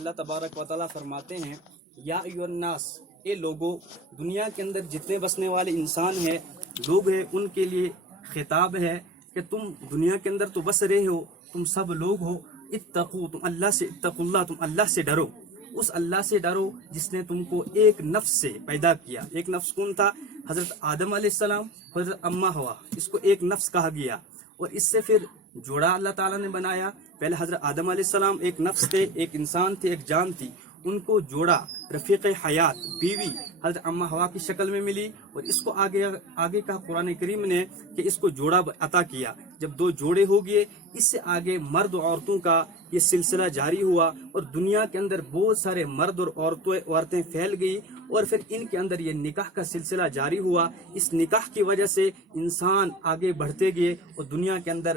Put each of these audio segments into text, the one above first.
اللہ تبارک و تعالیٰ فرماتے ہیں یا ایھا الناس، اے لوگو، دنیا کے اندر جتنے بسنے والے انسان ہیں، لوگ ہیں، ان کے لیے خطاب ہے کہ تم دنیا کے اندر تو بس رہے ہو، تم سب لوگ ہو، اتقو، تم اللہ سے، اتقوا اللہ، تم اللہ سے ڈرو، اس اللہ سے ڈرو جس نے تم کو ایک نفس سے پیدا کیا۔ ایک نفس کون تھا؟ حضرت آدم علیہ السلام، حضرت اماں ہوا، اس کو ایک نفس کہا گیا، اور اس سے پھر جوڑا اللہ تعالیٰ نے بنایا۔ پہلے حضرت آدم علیہ السلام ایک نفس تھے، ایک انسان تھے، ایک جان تھی، ان کو جوڑا، رفیق حیات بیوی حضرت اماں ہوا کی شکل میں ملی، اور اس کو آگے کہا قرآن کریم نے کہ اس کو جوڑا عطا کیا۔ جب دو جوڑے ہو گئے، اس سے آگے مرد و عورتوں کا یہ سلسلہ جاری ہوا، اور دنیا کے اندر بہت سارے مرد اور عورتیں پھیل گئی، اور پھر ان کے اندر یہ نکاح کا سلسلہ جاری ہوا۔ اس نکاح کی وجہ سے انسان آگے بڑھتے گئے، اور دنیا کے اندر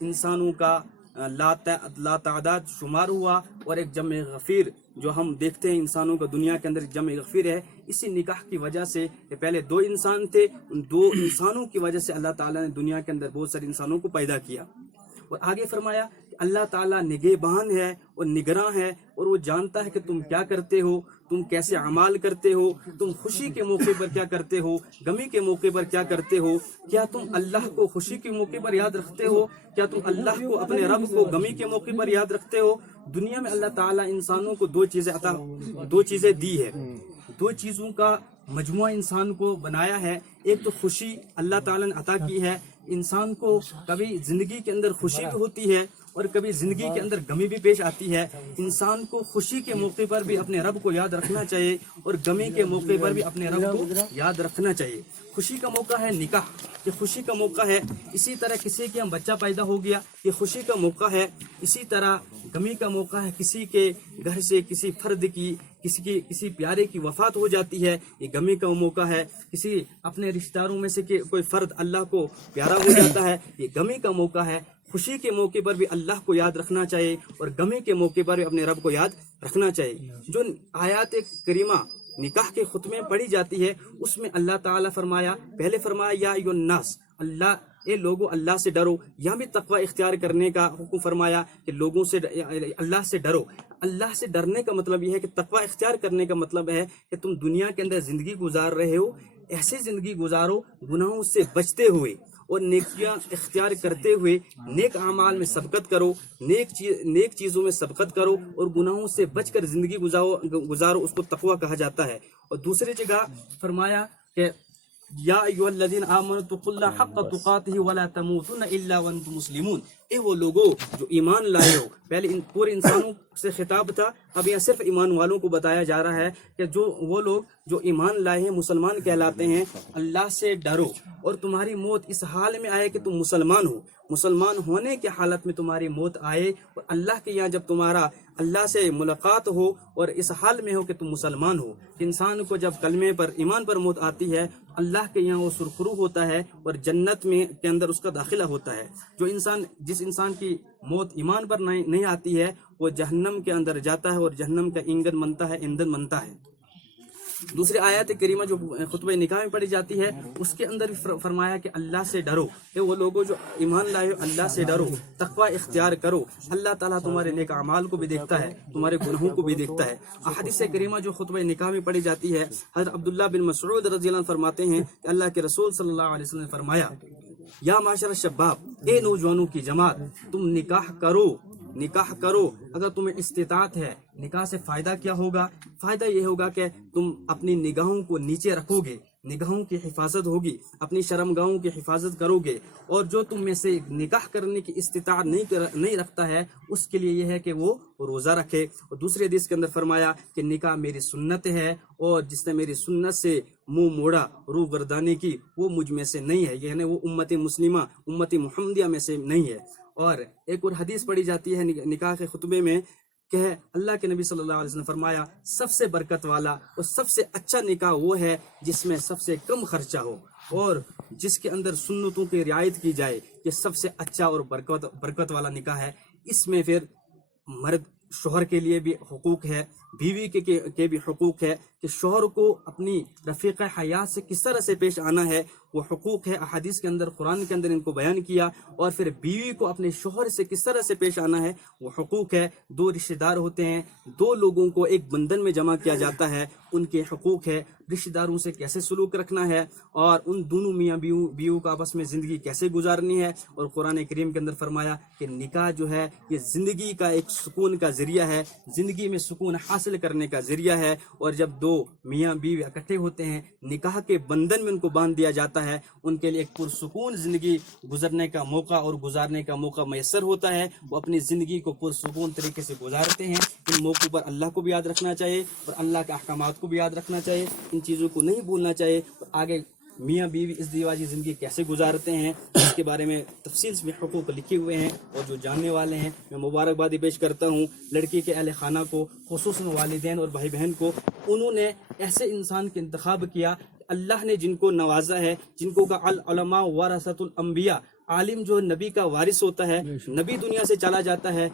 انسانوں کا لا تعداد شمار ہوا، اور ایک جمع غفیر جو ہم دیکھتے ہیں انسانوں کا دنیا کے اندر جمع غفیر ہے، اسی نکاح کی وجہ سے۔ پہلے دو انسان تھے، ان دو انسانوں کی وجہ سے اللہ تعالیٰ نے دنیا کے اندر بہت سارے انسانوں کو پیدا کیا۔ اور آگے فرمایا کہ اللہ تعالیٰ نگہبان ہے اور نگراں ہے، اور وہ جانتا ہے کہ تم کیا کرتے ہو، تم کیسے اعمال کرتے ہو، تم خوشی کے موقع پر کیا کرتے ہو، غمی کے موقع پر کیا کرتے ہو، کیا تم اللہ کو خوشی کے موقع پر یاد رکھتے ہو، کیا تم اللہ کو، اپنے رب کو غمی کے موقع پر یاد رکھتے ہو۔ دنیا میں اللہ تعالیٰ انسانوں کو دو چیزیں دی ہے، دو چیزوں کا مجموعہ انسان کو بنایا ہے۔ ایک تو خوشی اللہ تعالیٰ نے عطا کی ہے، انسان کو کبھی زندگی کے اندر خوشی بھی ہوتی ہے اور کبھی زندگی کے اندر غمی بھی پیش آتی ہے۔ انسان کو خوشی کے موقع پر بھی اپنے رب کو یاد رکھنا چاہیے، اور غمی کے موقع پر بھی اپنے رب کو یاد رکھنا چاہیے۔ خوشی کا موقع ہے نکاح، یہ خوشی کا موقع ہے۔ اسی طرح کسی کے ہم بچہ پیدا ہو گیا، یہ خوشی کا موقع ہے۔ اسی طرح غمی کا موقع ہے، کسی کے گھر سے کسی فرد کی، کسی پیارے کی وفات ہو جاتی ہے، یہ غمی کا موقع ہے۔ کسی اپنے رشتہ داروں میں سے کوئی فرد اللہ کو پیارا ہو جاتا ہے، یہ غمی کا موقع ہے۔ خوشی کے موقع پر بھی اللہ کو یاد رکھنا چاہیے، اور غمی کے موقع پر بھی اپنے رب کو یاد رکھنا چاہیے۔ جو آیات کریمہ نکاح کے خطبے میں پڑھی جاتی ہے، اس میں اللہ تعالیٰ پہلے فرمایا یا ایھا الناس، اللہ، اے لوگوں، اللہ سے ڈرو۔ یہاں بھی تقوی اختیار کرنے کا حکم فرمایا کہ لوگوں سے، اللہ سے ڈرو۔ اللہ سے ڈرنے کا مطلب یہ ہے کہ تقوی اختیار کرنے کا مطلب ہے کہ تم دنیا کے اندر زندگی گزار رہے ہو، ایسے زندگی گزارو گناہوں سے بچتے ہوئے اور نیکیاں اختیار کرتے ہوئے، نیک اعمال میں سبقت کرو، نیک چیزوں میں سبقت کرو، اور گناہوں سے بچ کر زندگی گزارو، اس کو تقوی کہا جاتا ہے۔ اور دوسری جگہ فرمایا کہ یا ایھا الذین آمنوا اتقوا اللہ حق تقاتہ ولا تموتن الا وانتم مسلمون، اے وہ لوگوں جو ایمان لائے ہو۔ پہلے پورے انسانوں سے خطاب تھا، اب یہاں صرف ایمان والوں کو بتایا جا رہا ہے کہ وہ لوگ جو ایمان لائے ہیں، مسلمان کہلاتے ہیں، اللہ سے ڈرو، اور تمہاری موت اس حال میں آئے کہ تم مسلمان ہو۔ مسلمان ہونے کی حالت میں تمہاری موت آئے، اور اللہ کے یہاں جب تمہارا اللہ سے ملاقات ہو اور اس حال میں ہو کہ تم مسلمان ہو۔ انسان کو جب کلمے پر، ایمان پر موت آتی ہے، اللہ کے یہاں وہ سرخرو ہوتا ہے، اور جنت کے اندر اس کا داخلہ ہوتا ہے۔ جس انسان کی موت ایمان پر نہیں آتی ہے، وہ جہنم کے اندر جاتا ہے، اور جہنم کا ایندھن بنتا ہے۔ دوسری آیت کریمہ جو خطبہ نکاح میں پڑھی جاتی ہے، اس کے اندر بھی فرمایا کہ اللہ سے ڈرو، کہ وہ لوگوں جو ایمان لائے ہو، اللہ سے ڈرو، تقوی اختیار کرو۔ اللہ تعالیٰ تمہارے نیک اعمال کو بھی دیکھتا ہے، تمہارے گناہوں کو بھی دیکھتا ہے۔ احادیث کریمہ جو خطبہ نکاح میں پڑھی جاتی ہے، حضرت عبداللہ بن مسعود رضی اللہ عنہ فرماتے ہیں کہ اللہ کے رسول صلی اللہ علیہ وسلم نے فرمایا یا معاشر الشباب، اے نوجوانوں کی جماعت، تم نکاح کرو اگر تمہیں استطاعت ہے۔ نکاح سے فائدہ کیا ہوگا؟ فائدہ یہ ہوگا کہ تم اپنی نگاہوں کو نیچے رکھو گے، نگاہوں کی حفاظت ہوگی، اپنی شرمگاہوں کی حفاظت کرو گے، اور جو تم میں سے نکاح کرنے کی استطاعت نہیں رکھتا ہے، اس کے لیے یہ ہے کہ وہ روزہ رکھے۔ اور دوسری حدیث کے اندر فرمایا کہ نکاح میری سنت ہے، اور جس نے میری سنت سے منہ موڑا، روح گردانی کی، وہ مجھ میں سے نہیں ہے، یعنی وہ امت مسلمہ، امت محمدیہ میں سے نہیں ہے۔ اور ایک اور حدیث پڑھی جاتی ہے نکاح کے خطبے میں کہ اللہ کے نبی صلی اللہ علیہ وسلم فرمایا سب سے برکت والا اور سب سے اچھا نکاح وہ ہے جس میں سب سے کم خرچہ ہو، اور جس کے اندر سنتوں کی رعایت کی جائے، یہ سب سے اچھا اور برکت والا نکاح ہے۔ اس میں پھر مرد شوہر کے لیے بھی حقوق ہے، بیوی کے بھی حقوق ہے کہ شوہر کو اپنی رفیق حیات سے کس طرح سے پیش آنا ہے، وہ حقوق ہے احادیث کے اندر، قرآن کے اندر ان کو بیان کیا. اور پھر بیوی کو اپنے شوہر سے کس طرح سے پیش آنا ہے، وہ حقوق ہے. دو رشتہ دار ہوتے ہیں، دو لوگوں کو ایک بندھن میں جمع کیا جاتا ہے، ان کے حقوق ہے. رشتہ داروں سے کیسے سلوک رکھنا ہے، اور ان دونوں میاں بیوی کو آپس میں زندگی کیسے گزارنی ہے. اور قرآن کریم کے اندر فرمایا کہ نکاح جو ہے یہ زندگی کا ایک سکون کا ذریعہ ہے، زندگی میں سکون حاصل کرنے کا ذریعہ ہے. اور جب دو میاں بیوی اکٹھے ہوتے ہیں، نکاح کے بندھن میں ان کو باندھ دیا جاتا ہے، ان کے لیے ایک پرسکون زندگی گزرنے کا موقع اور گزارنے کا موقع میسر ہوتا ہے. وہ اپنی زندگی کو پرسکون طریقے سے گزارتے ہیں. ان موقعوں پر اللہ کو بھی یاد رکھنا چاہیے اور اللہ کے احکامات کو بھی یاد رکھنا چاہیے، ان چیزوں کو نہیں بھولنا چاہیے. اور آگے میاں بیوی اس دیواجی زندگی کیسے گزارتے ہیں اس کے بارے میں تفصیل سے حقوق لکھے ہوئے ہیں، اور جو جاننے والے ہیں میں مبارکبادی پیش کرتا ہوں لڑکی کے اہل خانہ کو، خصوصاً والدین اور بھائی بہن کو. انہوں نے ایسے انسان کا انتخاب کیا، اللہ نے جن کو نوازا ہے، جن کو کہا العلماء ورثۃ الانبیاء، عالم جو نبی کا وارث ہوتا ہے. نبی دنیا سے چلا جاتا ہے،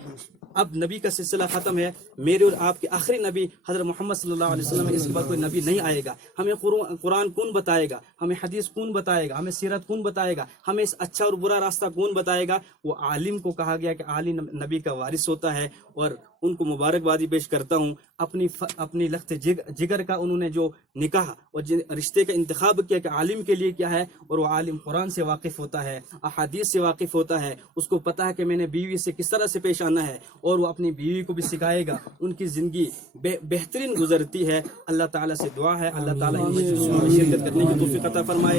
اب نبی کا سلسلہ ختم ہے، میرے اور آپ کے آخری نبی حضرت محمد صلی اللہ علیہ وسلم، اس کے بعد کوئی نبی نہیں آئے گا. ہمیں قرآن کون بتائے گا، ہمیں حدیث کون بتائے گا، ہمیں سیرت کون بتائے گا، ہمیں اس اچھا اور برا راستہ کون بتائے گا. وہ عالم کو کہا گیا کہ عالم نبی کا وارث ہوتا ہے. اور ان کو مبارکبادی پیش کرتا ہوں، اپنی لخت جگر کا انہوں نے جو نکاح اور رشتے کا انتخاب کیا کہ عالم کے لیے کیا ہے، اور وہ عالم قرآن سے واقف ہوتا ہے، احادیث سے واقف ہوتا ہے، اس کو پتہ ہے کہ میں نے بیوی سے کس طرح سے پیش آنا ہے، اور وہ اپنی بیوی کو بھی سکھائے گا. ان کی زندگی بہترین گزرتی ہے. اللہ تعالیٰ سے دعا ہے اللہ تعالیٰ ان مجلسوں میں شرکت کرنے کی توفیق عطا فرمائے.